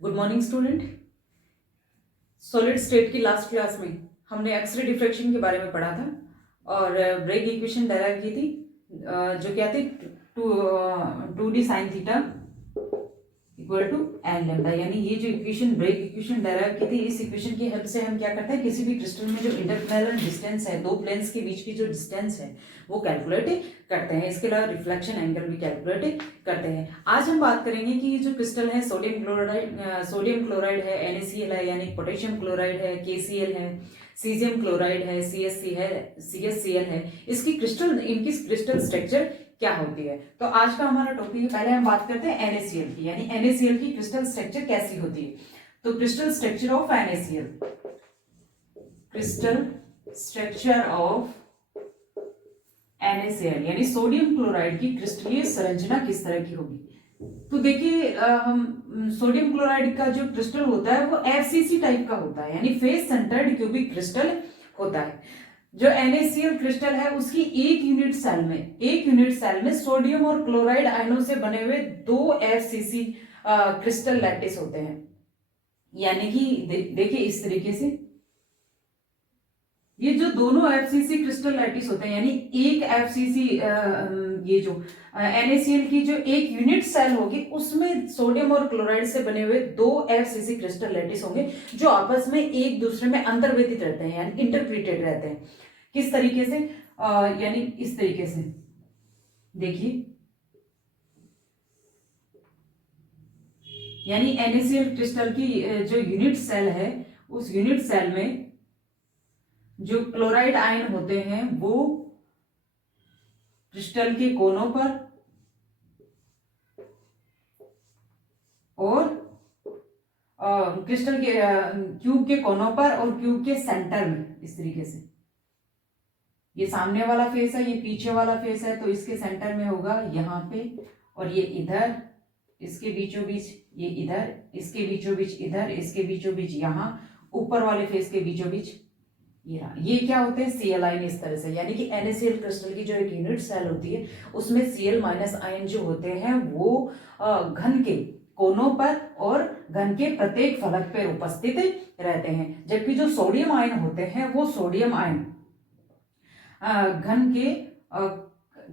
Good morning student. Solid state की last class में हमने एक्स रे डिफ्रैक्शन के बारे में पढ़ा था और ब्रेग इक्वेशन डेराइव की थी, जो क्या थी, two d sine theta equal to n lambda. यानी ये जो इक्वेशन ब्रेग इक्वेशन डेराइव की थी, इस इक्वेशन की हेल्प से हम क्या करते हैं, किसी भी क्रिस्टल में जो इंटरप्लेनर डिस्टेंस है, दो प्लेन्स के बीच की जो डिस्टेंस है वो कैलकुलेट करते हैं। इसके अलावा रिफ्लेक्शन एंगल भी कैलकुलेट करते हैं। आज हम बात करेंगे कि ये जो क्रिस्टल है सोडियम क्लोराइड है, NaCl है यानी पोटेशियम क्लोराइड है, KCl है, सीजियम क्लोराइड है, CSCl है, इनकी क्रिस्टल स्ट्रक्चर क्या होती है। तो आज का हमारा टॉपिक है, पहले हम बात करते हैं NaCl की, यानी NaCl की क्रिस्टल स्ट्रक्चर कैसी होती है। तो crystal structure of NaCl, crystal structure of NaCl यानी सोडियम क्लोराइड की क्रिस्टलीय संरचना किस तरह की होगी। तो देखिए, हम सोडियम क्लोराइड का जो क्रिस्टल होता है वो FCC टाइप का होता है, यानी फेस सेंटर्ड क्यूबिक क्रिस्टल होता है। जो NaCl क्रिस्टल है उसकी एक यूनिट सेल में सोडियम और क्लोराइड आयनों से बने हुए दो FCC क्रिस्टल लैटिस होते हैं। यानी कि देखिए इस तरीके से ये जो दोनों FCC क्रिस्टल लैटिस होते हैं, यानी एक FCC ये जो NaCl की जो एक यूनिट सेल होगी उसमें सोडियम और क्लोराइड से बने हुए दो FCC क्रिस्टल लैटिस होंगे जो आपस में एक दूसरे में अंतर्वेदित रहते हैं, यानी इंटरप्रीटेड रहते हैं। किस तरीके से, यानी इस तरीके से देखिए, यानी NaCl क्रिस्टल की जो यूनिट सेल है उस यूनिट सेल में जो क्लोराइड आयन होते हैं वो क्रिस्टल के कोनों पर और क्रिस्टल के क्यूब के कोनों पर और क्यूब के सेंटर में, इस तरीके से ये सामने वाला फेस है, ये पीछे वाला फेस है, तो इसके सेंटर में होगा यहाँ पे, और ये इधर, इसके बीचों बीच ये इधर, इसके बीचों बीच इधर, इसके बीचों बीच यहाँ, ऊपर वाले फेस के बीचों बीच ये क्या होते हैं, Cl आयन। इस तरह से यानी कि NaCl क्रिस्टल की जो एक यूनिट सेल होती है उसमें Cl माइनस आयन जो होते हैं वो घन के कोनों पर और घन के प्रत्येक फलक पर उपस्थित रहते हैं, जबकि जो सोडियम आयन होते हैं वो सोडियम आयन घन के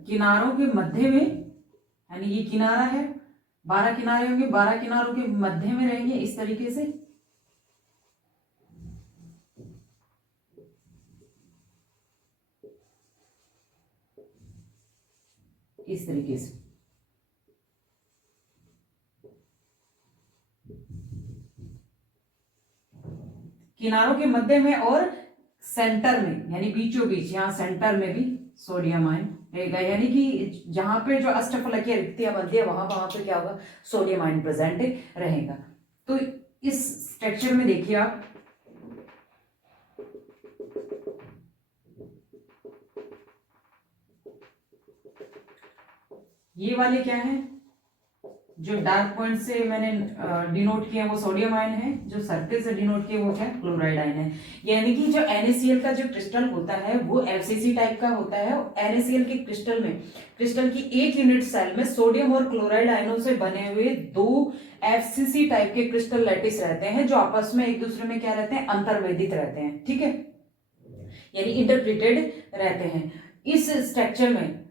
किनारों के मध्य में, यानी ये किनारा है, 12 किनारे होंगे, 12 किनारों के मध्य में रहेंगे, इस तरीके से। इस तरीके से किनारों के मध्य में और सेंटर में, यानी बीचों बीच, यहाँ सेंटर में भी सोडियम आयन रहेगा। यानी कि जहां पे जो अष्टफलकीय रिक्तियां बनती है वहां पे क्या होगा, सोडियम आयन प्रेजेंट रहेगा। तो इस स्ट्रक्चर में देखिए आप, ये वाले क्या है, जो डार्क पॉइंट से मैंने डिनोट किया वो सोडियम आयन है, जो सर्कल से डिनोट किया वो क्या, क्लोराइड आयन है। यानी कि जो NaCl का जो क्रिस्टल होता है वो FCC टाइप का होता है। NaCl के क्रिस्टल की एक यूनिट सेल में सोडियम और क्लोराइड आयनों से बने हुए दो FCC टाइप के क्रिस्टल लैटिस रहते हैं जो आपस में एक दूसरे में क्या रहते हैं, अंतर्वेदित रहते हैं, ठीक है, यानी इंटरप्रिटेड रहते हैं। इस स्ट्रक्चर में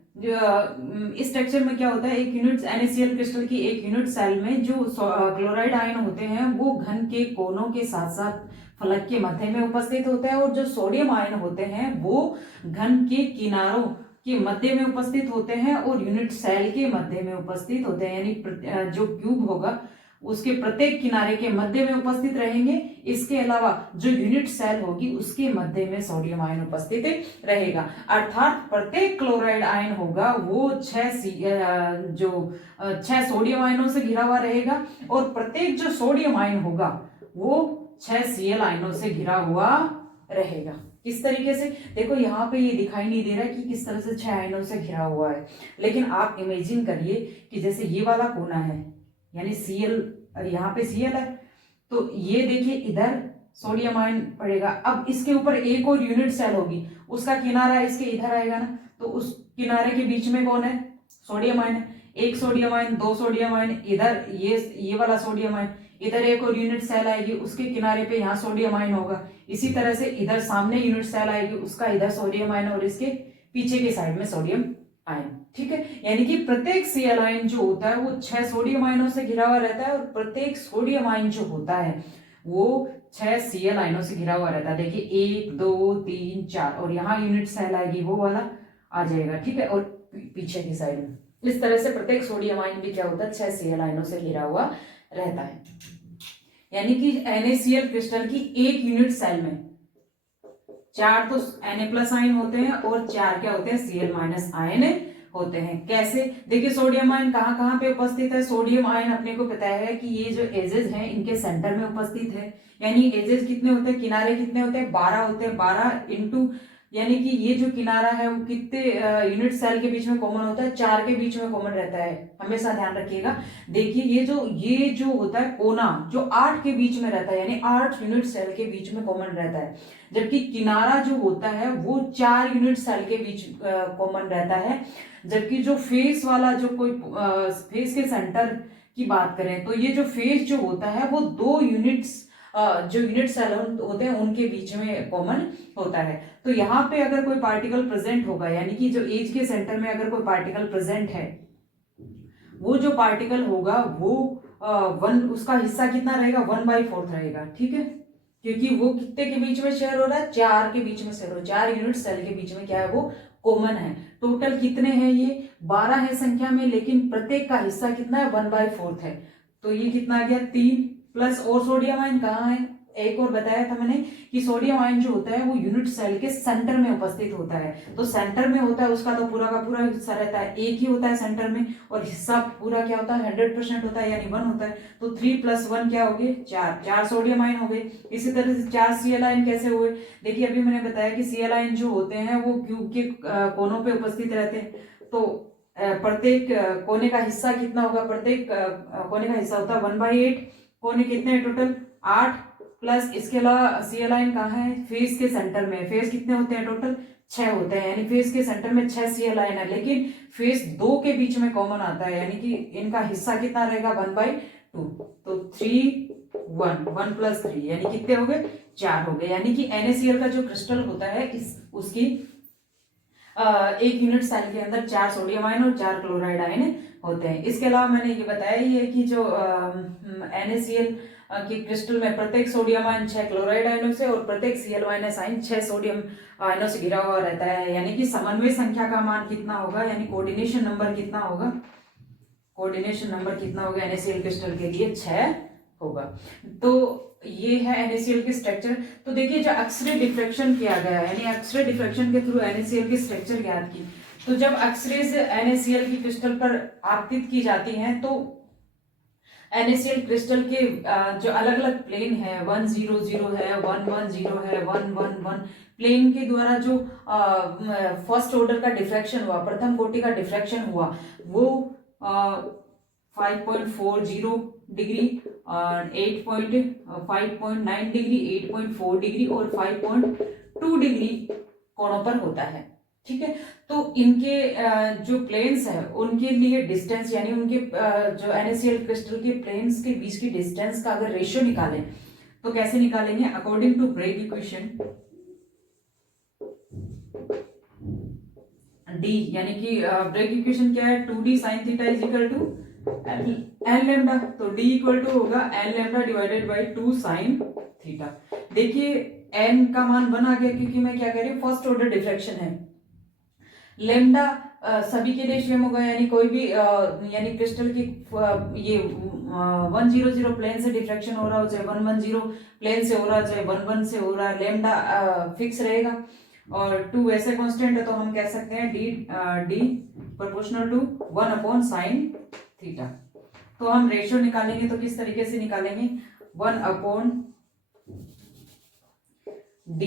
क्या होता है, एक यूनिट NaCl क्रिस्टल की एक यूनिट सेल में जो क्लोराइड आयन होते हैं वो घन के कोनों के साथ साथ फलक के मध्य में उपस्थित होता है, और जो सोडियम आयन होते हैं वो घन के किनारों के मध्य में उपस्थित होते हैं और यूनिट सेल के मध्य में उपस्थित होते हैं, यानी जो क्यूब होगा उसके प्रत्येक किनारे के मध्य में उपस्थित रहेंगे। इसके अलावा जो यूनिट सेल होगी उसके मध्य में सोडियम आयन उपस्थित रहेगा, अर्थात प्रत्येक क्लोराइड आयन होगा वो 6 सोडियम आयनों से घिरा हुआ रहेगा, और प्रत्येक जो सोडियम आयन होगा वो 6 Cl आयनों से घिरा हुआ रहेगा। किस तरीके से, देखो यहाँ पे ये दिखाई नहीं दे रहा कि किस तरह से 6 आयनों से घिरा हुआ है, लेकिन आप इमेजिन करिए कि जैसे ये वाला कोना है, यानी Cl, यहाँ पे Cl है, तो ये देखिए इधर सोडियम आयन पड़ेगा। अब इसके ऊपर एक और यूनिट सेल होगी, उसका किनारा इसके इधर आएगा ना, तो उस किनारे के बीच में कौन है, सोडियम आयन है। एक सोडियम आयन, दो सोडियम आयन, इधर ये वाला सोडियम आयन, इधर एक और यूनिट सेल आएगी, उसके किनारे पे यहाँ सोडियम आयन होगा। इसी तरह से इधर सामने यूनिट सेल आएगी, उसका इधर सोडियम आयन और इसके पीछे के साइड में सोडियम आयन। ठीक है, यानी कि प्रत्येक Cl आयन जो होता है वो 6 सोडियम आयनों से घिरा हुआ रहता है और प्रत्येक सोडियम आयन जो होता है वो 6 Cl आयनों से घिरा हुआ रहता है। देखिए 1 2 3 4 और यहाँ यूनिट सेल आएगी, वो वाला आ जाएगा। ठीक है, और पीछे की साइड में इस तरह से प्रत्येक सोडियम आयन भी क्या होता है, 6 Cl आयनों से घिरा हुआ रहता है। यानी कि NaCl क्रिस्टल की एक यूनिट सेल में 4 तो Na+ आयन होते हैं और 4 क्या होते हैं, Cl- आयन होते हैं। कैसे, देखिए सोडियम आयन कहाँ कहाँ पे उपस्थित है। सोडियम आयन अपने को पता है कि ये जो एजेस हैं इनके सेंटर में उपस्थित है। यानी एजेस कितने होते हैं, किनारे कितने होते हैं, 12 होते हैं। 12 इंटू, यानी कि ये जो किनारा है वो कितने यूनिट सेल के बीच में कॉमन होता है, 4 के बीच में कॉमन रहता है, हमेशा ध्यान रखिएगा। देखिए ये जो होता है कोना, जो 8 के बीच में रहता है, यानी 8 यूनिट सेल के बीच में कॉमन रहता है, जबकि किनारा जो होता है वो 4 यूनिट सेल के बीच कॉमन रहता है। जबकि जो फेस वाला, जो कोई फेस के सेंटर की बात करें तो ये जो फेस जो होता है वो 2 यूनिट्स जो यूनिट सेल होते हैं उनके बीच में कॉमन होता है। तो यहाँ पे अगर कोई पार्टिकल प्रेजेंट होगा, यानी कि जो एज के सेंटर में अगर कोई पार्टिकल प्रेजेंट है, वो जो पार्टिकल होगा वो उसका हिस्सा कितना रहेगा, 1/4 रहेगा। ठीक है, क्योंकि वो कितने के बीच में शेयर हो रहा है, 4 के बीच में शेयर हो रहा है, 4 यूनिट सेल के बीच में क्या है, वो कॉमन है। टोटल कितने हैं, ये 12 है संख्या में, लेकिन प्रत्येक का हिस्सा कितना है, 1/4 है। तो ये कितना आ गया, 3 प्लस और सोडियम आयन कहाँ है, एक और बताया था मैंने कि सोडियम आयन जो होता है वो यूनिट सेल के सेंटर में उपस्थित होता है। तो सेंटर में होता है उसका तो पूरा का पूरा हिस्सा रहता है, एक ही होता है सेंटर में, और हिस्सा पूरा क्या होता है, 100% होता है, यानी 1 होता है। तो 3 + 1 क्या हो गए, 4 सोडियम आयन हो गए। इसी तरह से 4 Cl आयन कैसे हुए, देखिए अभी मैंने बताया कि Cl आयन जो होते हैं वो क्यूब के कोनों पे उपस्थित रहते हैं। तो प्रत्येक कोने का हिस्सा कितना होगा, प्रत्येक कोने का हिस्सा होता है 1/8। कोने कितने हैं टोटल, 8, प्लस इसके अलावा Cl आयन कहाँ है, फेस के सेंटर में। फेस कितने होते हैं, टोटल 6 होते हैं, यानी फेस के सेंटर में 6 Cl आयन है, लेकिन फेस 2 के बीच में कॉमन आता है, यानी कि इनका हिस्सा कितना रहेगा, 1/2। तो 3 1 1 + 3 यानी कितने हो गए, 4 हो गए। यानी कि NaCl का जो क्रिस्टल होता है उसकी एक यूनिट सेल के अंदर 4 सोडियम आयन और 4 क्लोराइड आयन होते हैं। इसके अलावा मैंने ये बताया ही है कि जो NaCl की क्रिस्टल में प्रत्येक सोडियम आयन 6 क्लोराइड आयनों से और प्रत्येक Cl- आयन 6 सोडियम आयनों से घिरा हुआ रहता है। यानी कि समन्वय संख्या का मान कितना होगा, यानी कोऑर्डिनेशन नंबर कितना होगा, कोऑर्डिनेशन नंबर कितना होगा NaCl क्रिस्टल के लिए, 6 होगा। तो ये है NaCl की स्ट्रक्चर। तो देखिए जो एक्सरे डिफ्रैक्शन किया गया है, यानी एक्सरे डिफ्रैक्शन के थ्रू NaCl की स्ट्रक्चर ज्ञात की, तो जब एक्सरे से NaCl की क्रिस्टल पर आपतित की जाती हैं तो NaCl क्रिस्टल के जो अलग अलग प्लेन है, 100 है, 110 है, 111 प्लेन के द्वारा जो फर्स्ट ऑर्डर का डिफ्रैक्शन हुआ, प्रथम कोटि का डिफ्रैक्शन हुआ, वो 5.40 डिग्री, 5.9 डिग्री, 8.4 डिग्री और 5.2 डिग्री कोणों पर होता है। ठीक है, तो इनके जो प्लेन्स है उनके लिए डिस्टेंस, यानी उनके जो NaCl क्रिस्टल के प्लेन्स के बीच की डिस्टेंस का अगर रेशियो निकालें तो कैसे निकालेंगे, according to Bragg equation D, यानी कि ब्रेग इक्वेशन क्या है, 2D sin theta = L lambda. तो D = होगा L लैम्डा / 2 sin थीटा। देखिए n का मान 1 आ गया, क्योंकि मैं क्या कह रही हूँ, फर्स्ट ऑर्डर डिफ्रैक्शन है। लैम्डा सभी के लिए सेम होगा, यानी कोई भी यानी क्रिस्टल की ये 100 प्लेन से डिफ्रैक्शन हो रहा हो, चाहे 110 प्लेन से हो रहा, चाहे 11 से हो रहा, लैम्डा फिक्स रहेगा। और 2 वैसे कांस्टेंट है, तो हम कह सकते हैं D proportional to 1 sin theta. तो हम रेशियो निकालेंगे तो किस तरीके से निकालेंगे, 1 D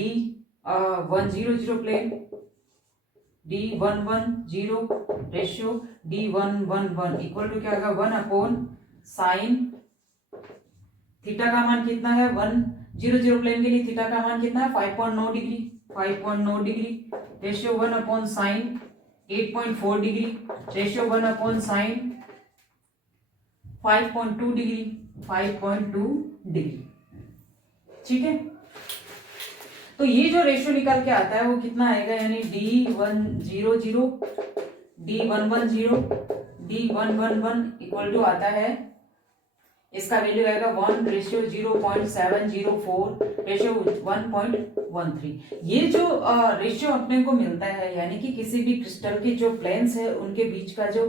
100 plane, D110 ratio D111 equal to क्या होगा, 1 sin थीटा का मान कितना है, 100 प्लेन के लिए थीटा का मान कितना है, 5.9 degree, 5.9 degree ratio 1 sin 8.4 degree ratio 1 sin 5.2 degree, 5.2 degree. ठीक है, तो ये जो रेशियो निकाल के आता है वो कितना आएगा, यानी D100, D110, D111 equal to आता है, इसका वैल्यू आएगा 1:0.704:1.13। ये जो रेशियो अपने को मिलता है, यानी कि किसी भी क्रिस्टल के जो प्लेन्स है उनके बीच का जो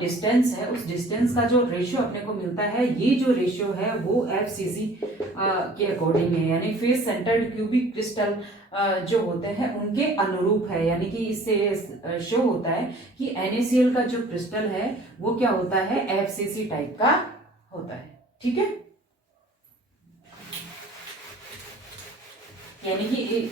डिस्टेंस है, उस डिस्टेंस का जो रेशियो अपने को मिलता है, ये जो रेशियो है वो FCC के अकॉर्डिंग है, यानी फेस सेंटर्ड क्यूबिक क्रिस्टल जो होते हैं उनके अनुरूप है। यानी कि इससे शो होता है कि NaCl का जो क्रिस्टल है वो क्या होता है, FCC टाइप का होता है। ठीक है, यानी कि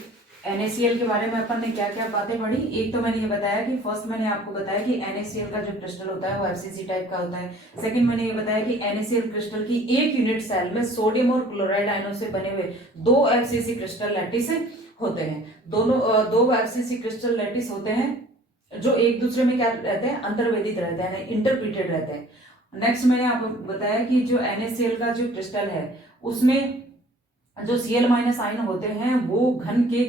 NaCl के बारे में अपन ने क्या क्या बातें पढ़ी। एक तो मैंने ये बताया कि फर्स्ट मैंने आपको बताया कि NaCl का जो क्रिस्टल होता है वो FCC टाइप का होता है। सेकंड मैंने ये बताया कि NaCl क्रिस्टल की एक यूनिट सेल में सोडियम और क्लोराइड आयनों से बने हुए 2 FCC क्रिस्टल लैटिस होते हैं। दोनों 2 FCC क्रिस्टल लैटिस होते हैं जो एक दूसरे में क्या रहते हैं, अंतर्वेदित रहते हैं, इंटरप्रीटेड रहते हैं। नेक्स्ट मैंने आपको बताया कि जो NaCl का जो क्रिस्टल है उसमें जो Cl- आयन होते हैं वो घन के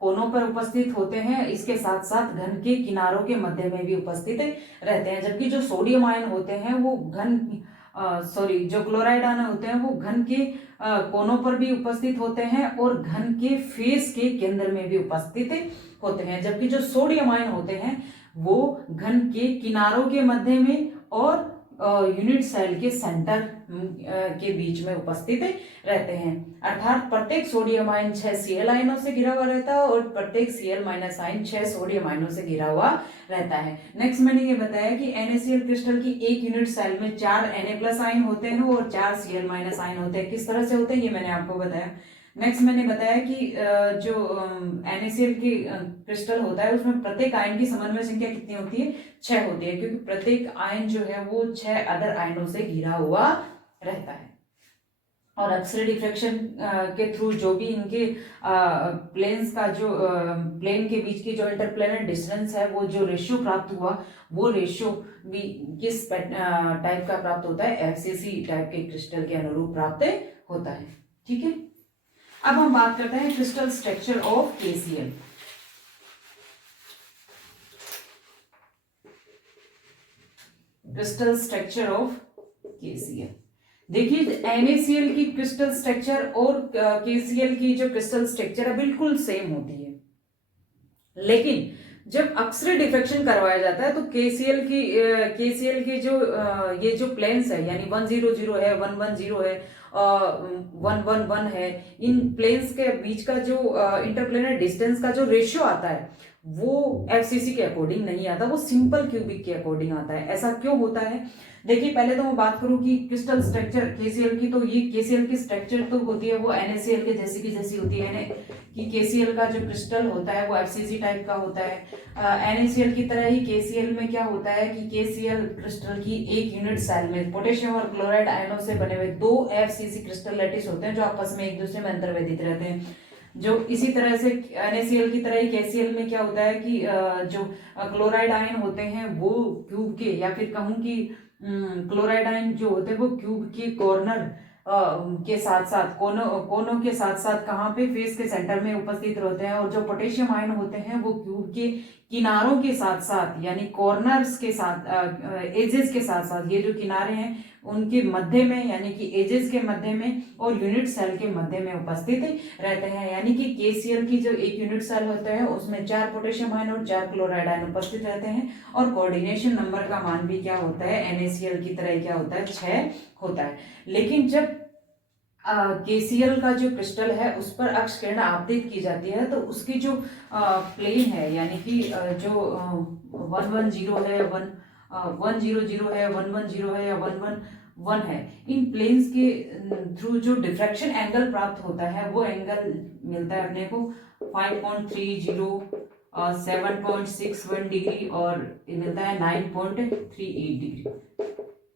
कोनों पर उपस्थित होते हैं, इसके साथ साथ घन के किनारों के मध्य में भी उपस्थित रहते हैं। जबकि जो सोडियम आयन होते हैं वो जो क्लोराइड आयन होते हैं वो घन के कोनों पर भी उपस्थित होते हैं और घन के फेस के केंद्र में भी उपस्थित होते हैं। जबकि जो सोडियम आयन होते हैं वो घन के किनारों के मध्य में और यूनिट सेल के सेंटर के बीच में उपस्थित रहते हैं। अर्थात प्रत्येक सोडियम आयन 6 Cl आयनों से घिरा हुआ रहता है और प्रत्येक Cl- आयन 6 सोडियम आयनों से घिरा हुआ रहता है। नेक्स्ट मैंने ये बताया कि NaCl क्रिस्टल की एक यूनिट सेल में 4 Na+ आयन होते हैं और 4 Cl- आयन होते हैं। किस तरह से होते हैं ये मैंने आपको बताया। नेक्स्ट मैंने बताया कि जो NaCl की क्रिस्टल होता है उसमें प्रत्येक आयन की समन्वय संख्या कितनी होती है, 6 होती है, क्योंकि प्रत्येक आयन जो है वो 6 अदर आयनों से घिरा हुआ रहता है। और एक्सरे डिफ्रैक्शन के थ्रू जो भी इनके प्लेन्स का जो प्लेन के बीच की जो इंटरप्लेनर डिस्टेंस है, वो जो रेशियो प्राप्त हुआ वो रेशियो भी किस टाइप का प्राप्त होता है, FCC टाइप के क्रिस्टल के अनुरूप प्राप्त होता है। ठीक है, अब हम बात करते हैं crystal structure of KCl। Crystal structure of KCl, देखिए NaCl की क्रिस्टल स्ट्रक्चर और KCl की जो क्रिस्टल स्ट्रक्चर है बिल्कुल सेम होती है, लेकिन जब एक्सरे डिफ्रैक्शन करवाया जाता है तो KCl की जो ये जो प्लेन्स है, यानी 100 है, 110 है, 111 है, इन प्लेन्स के बीच का जो इंटरप्लेनर डिस्टेंस का जो रेशियो आता है वो FCC के अकॉर्डिंग नहीं आता, वो सिंपल क्यूबिक के अकॉर्डिंग आता है। ऐसा क्यों होता है, देखिए पहले तो मैं बात करूं कि क्रिस्टल स्ट्रक्चर KCl की, तो ये KCl की स्ट्रक्चर तो होती है वो NaCl के जैसी की जैसी होती है, कि KCl का जो क्रिस्टल होता है वो FCC टाइप का होता है। NaCl की तरह ही KCl में क्या होता है कि KCl क्रिस्टल की एक यूनिट सेल में पोटेशियम और क्लोराइड आयनों से बने हुए 2 FCC क्रिस्टल लैटिस होते हैं जो आपस में एक दूसरे में अंतर्वेदित रहते हैं। जो इसी तरह से NaCl की तरह ही KCl में क्या होता है कि जो क्लोराइड आयन होते हैं वो क्यूब के, या फिर कहूं कि क्लोराइड आयन जो होते हैं वो क्यूब के कॉर्नर के साथ साथ कोनों के साथ साथ कहाँ पे, फेस के सेंटर में उपस्थित रहते हैं। और जो पोटेशियम आयन होते हैं वो क्यूब के किनारों के साथ साथ, यानी कॉर्नर्स के साथ, एजेस के साथ साथ, ये जो किनारे हैं उनके मध्य में, यानी कि एजेस के मध्य में और यूनिट सेल के मध्य में उपस्थित रहते हैं। यानी कि KCl की जो एक यूनिट सेल होता है उसमें 4 पोटेशियम आयन और 4 क्लोराइड आयन उपस्थित रहते हैं। और कोऑर्डिनेशन नंबर का मान भी क्या होता है, NaCl की तरह क्या होता है, 6 होता है। लेकिन जब KCl का जो क्रिस्टल है उस पर अक्ष किरण आपतित की जाती है तो उसकी जो प्लेन है, यानी कि जो 110 है, 100 है, 110 है या 111 है, इन प्लेन्स के थ्रू जो डिफ्रैक्शन एंगल प्राप्त होता है वो एंगल मिलता है अपने को 5.30, 7.61 डिग्री और मिलता है 9.38 डिग्री।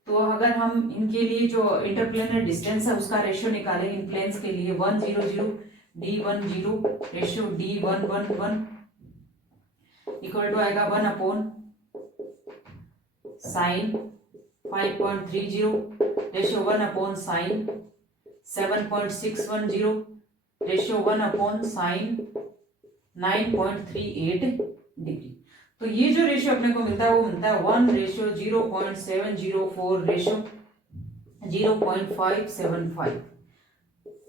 तो अगर हम इनके लिए जो इंटरप्लेनर डिस्टेंस है उसका रेशियो निकालें इन प्लेन्स के लिए, 100 D10 ratio D111 equal to आएगा 1/sin 5.30, ratio 1/sin 7.610, ratio 1/sin 9.38 degree. तो ये जो रेशियो अपने को मिलता है वो मिलता है 1:0.704 रेशियो 0.575,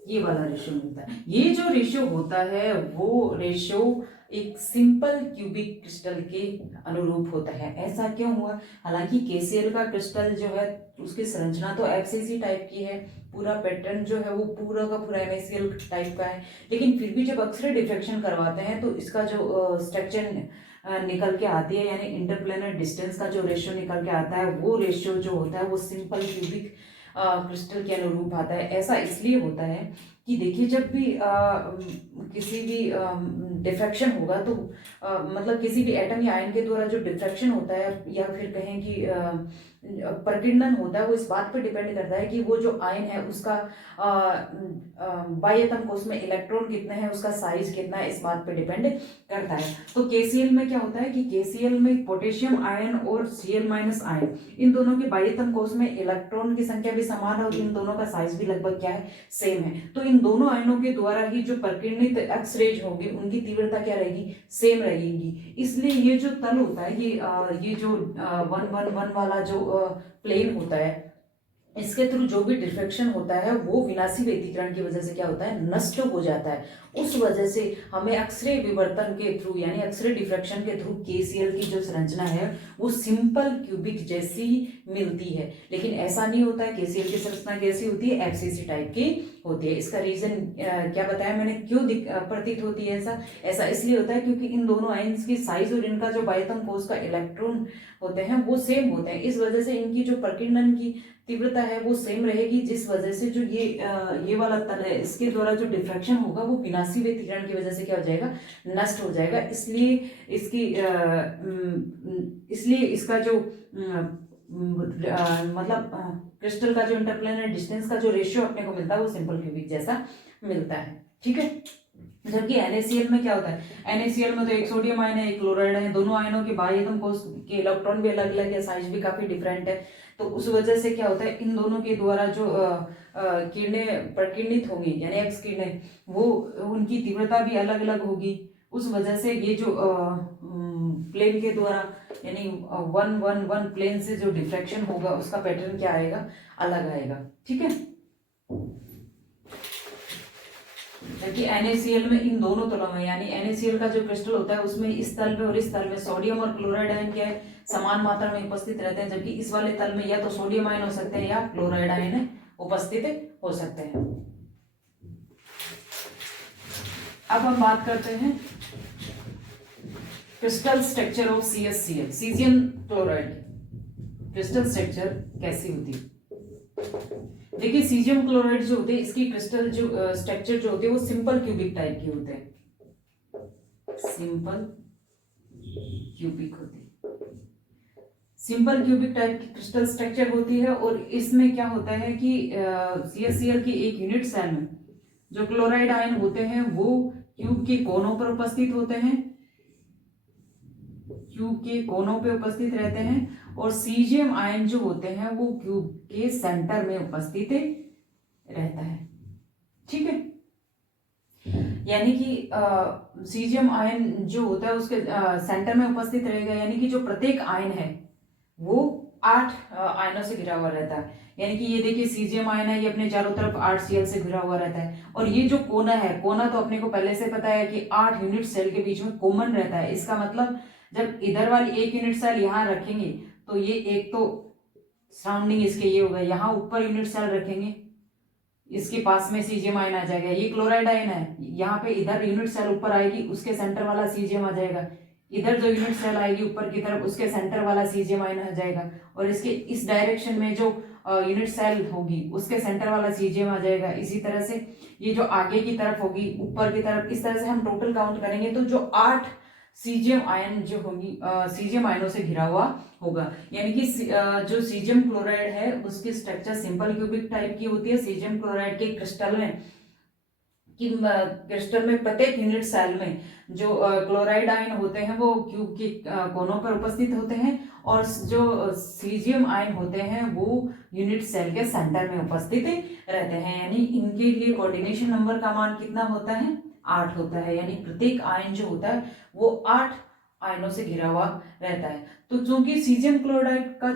ये वाला रेशियो मिलता है। ये जो रेशियो होता है वो रेशियो एक सिंपल क्यूबिक क्रिस्टल के अनुरूप होता है। ऐसा क्यों हुआ? हालांकि केसीएल का क्रिस्टल जो है उसकी संरचना तो एफसीसी टाइप की है, पूरा पैटर्न जो है वो पूरा का पूरा एनएसीएल टाइप का है, लेकिन फिर भी जब एक्सरे डिफ्रैक्शन करवाते हैं तो इसका जो स्ट्रक्चर निकल के आती है, यानी इंटरप्लेनर डिस्टेंस का जो रेशियो निकल के आता है वो रेशियो जो होता है वो सिंपल क्यूबिक क्रिस्टल के अनुरूप आता है। ऐसा इसलिए होता है कि देखिए जब भी किसी भी डिफ्रैक्शन होगा तो मतलब किसी भी एटम या आयन के द्वारा जो डिफ्रैक्शन होता है या फिर कहें कि प्रकीर्णन होता है वो इस बात पर डिपेंड करता है कि वो जो आयन है उसका बाह्यतम कोश में इलेक्ट्रॉन कितने हैं, उसका साइज कितना है, इस बात पे डिपेंड करता है। तो केसीएल में क्या होता है कि केसीएल में पोटेशियम आयन और Cl- आयन, इन दोनों के बाह्यतम कोश में इलेक्ट्रॉन की संख्या भी समान है और इन दोनों का साइज भी लगभग क्या है, सेम है। तो इन दोनों आयनों के द्वारा ही जो प्रकीर्णित एक्स रेज होगी उनकी तीव्रता क्या रहेगी, सेम रहेगी। इसलिए ये जो तल होता है ये जो 111 वाला जो प्लेन होता है, इसके थ्रू जो भी डिफ्रैक्शन होता है वो विनाशी व्यतिकरण की वजह से क्या होता है, नष्ट हो जाता है। उस वजह से हमें एक्सरे विवर्तन के थ्रू यानी एक्सरे डिफ्रैक्शन के थ्रू केसीएल की जो संरचना है वो सिंपल क्यूबिक जैसी मिलती है। लेकिन ऐसा नहीं होता है, केसीएल की संरचना कैसी होती है, एफसीसी टाइप की होती है। इसका रीजन क्या बताया मैंने, क्यों प्रतीत होती है ऐसा इसलिए होता है क्योंकि इन दोनों आयन्स की साइज और इनका जो बाह्यतम कोश का इलेक्ट्रॉन होते हैं वो सेम होते हैं। इस वजह से इनकी जो प्रकीर्णन की तीव्रता है वो सेम रहेगी, जिस वजह से जो ये वाला तल है इसके द्वारा जो डिफ्रैक्शन होगा वो विनाशी व्यतिकरण की वजह से क्या हो जाएगा, नष्ट हो जाएगा। इसलिए इसका जो मतलब क्रिस्टल का जो इंटरप्लेनर डिस्टेंस का जो रेशियो अपने को मिलता है वो सिंपल क्यूबिक जैसा मिलता है। ठीक है। जबकि NaCl में क्या होता है, NaCl में तो एक सोडियम आयन है एक क्लोराइड है, दोनों आयनों के बाह्यतम कोश के इलेक्ट्रॉन भी अलग अलग है, साइज भी काफी डिफरेंट है। तो उस वजह से क्या होता है, इन दोनों के द्वारा जो किरणें प्रकीर्णित होंगी यानी एक्स किरणें वो उनकी तीव्रता भी अलग अलग होगी। उस वजह से ये जो प्लेन के द्वारा यानी 111 प्लेन से जो डिफ्रैक्शन होगा उसका पैटर्न क्या आएगा, अलग आएगा। ठीक है। जबकि NaCl में इन दोनों तलों में यानी NaCl का जो क्रिस्टल होता है उसमें इस तल में और इस तल में सोडियम और क्लोराइड आयन क्या है, समान मात्रा में उपस्थित रहते हैं। जबकि इस वाले तल में या तो सोडियम आयन हो सकते हैं या क्लोराइड आयन उपस्थित हो सकते हैं। अब हम बात करते हैं crystal structure of CsCl, caesium chloride crystal structure कैसी होती है। देखिए सीजियम क्लोराइड जो होते हैं इसकी क्रिस्टल जो स्ट्रक्चर जो होते हैं वो सिंपल क्यूबिक टाइप की होते हैं, सिंपल क्यूबिक होती है, सिंपल क्यूबिक टाइप की क्रिस्टल स्ट्रक्चर होती है। और इसमें क्या होता है कि CsCl की एक यूनिट सेल में जो क्लोराइड आयन होते हैं वो क्यूब के कोनों पर उपस्थित होते हैं, क्यूब के कोनों पे उपस्थित रहते हैं, और सीजियम आयन जो होते हैं वो क्यूब के सेंटर में उपस्थित रहता है। ठीक है। यानी कि सीजियम आयन जो होता है उसके सेंटर में उपस्थित रहेगा, यानी कि जो प्रत्येक आयन है वो 8 आयनों से घिरा हुआ रहता है। यानी कि ये देखिए सीजियम आयन है, ये अपने चारों तरफ 8 Cl से घिरा हुआ रहता है। और ये जो कोना है, कोना तो अपने को पहले से पता है कि 8 यूनिट सेल के बीच में कॉमन रहता है। इसका मतलब जब इधर वाली एक यूनिट सेल यहाँ रखेंगे तो ये एक तो सराउंडिंग इसके ये होगा, यहाँ ऊपर यूनिट सेल रखेंगे इसके पास में सीजियम आयन आ जाएगा। ये क्लोराइड आयन है, यहाँ पे इधर यूनिट सेल ऊपर आएगी उसके सेंटर वाला सीजियम आ जाएगा, इधर जो यूनिट सेल आएगी ऊपर की तरफ उसके सेंटर वाला सीजियम आयन आ जाएगा, और इसके इस डायरेक्शन में जो यूनिट सेल होगी उसके सेंटर वाला सीजियम आ जाएगा। इसी तरह से ये जो आगे की तरफ होगी ऊपर की तरफ, इस तरह से हम टोटल काउंट करेंगे तो जो 8 सीजियम आयन जो होगी सीजियम आयनों से घिरा हुआ होगा। यानी कि जो सीजियम क्लोराइड है उसकी स्ट्रक्चर सिंपल क्यूबिक टाइप की होती है। सीजियम क्लोराइड के क्रिस्टल में कि क्रिस्टल में प्रत्येक यूनिट सेल में जो क्लोराइड आयन होते हैं वो क्यूब के कोनों पर उपस्थित होते हैं, और जो सीजियम आयन होते हैं वो यूनिट सेल के सेंटर में उपस्थित रहते हैं। यानी इनके लिए कोऑर्डिनेशन नंबर का मान कितना होता है, 8 होता है। यानी प्रत्येक आयन जो होता है वो 8 आयनों से घिरा हुआ रहता है। तो चूंकि सीजियम क्लोराइड का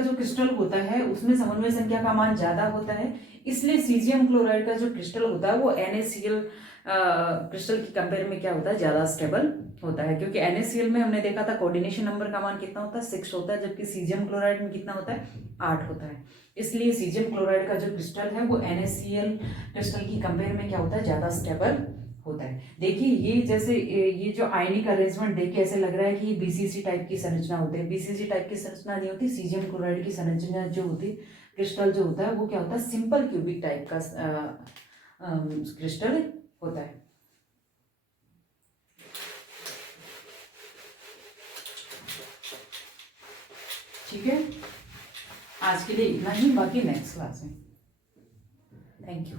जो क्रिस्टल होता है उसमें समन्वय संख्या का मान ज्यादा होता है, इसलिए सीजियम क्लोराइड का जो क्रिस्टल होता है वो NaCl क्रिस्टल की कंपेयर में क्या होता है, ज्यादा स्टेबल होता है। क्योंकि NaCl में हमने देखा था कोऑर्डिनेशन नंबर का मान कितना होता है, 6 होता है, जबकि सीजियम क्लोराइड में कितना होता है, 8 होता है। इसलिए सीजियम क्लोराइड का जो क्रिस्टल है वो NaCl क्रिस्टल की कंपेयर में क्या होता है, ज्यादा स्टेबल होता है। देखिए ये जैसे ये जो आयनिक अरेंजमेंट देख के ऐसे लग रहा है कि बीसीसी टाइप की संरचना होती है। बीसीसी टाइप की संरचना नहीं होती, सीजियम क्लोराइड की संरचना जो होती है, क्रिस्टल जो होता है वो क्या होता है, सिंपल क्यूबिक टाइप का क्रिस्टल होता है। ठीक है, आज के लिए इतना ही, बाकी नेक्स्ट क्लास में। Thank you.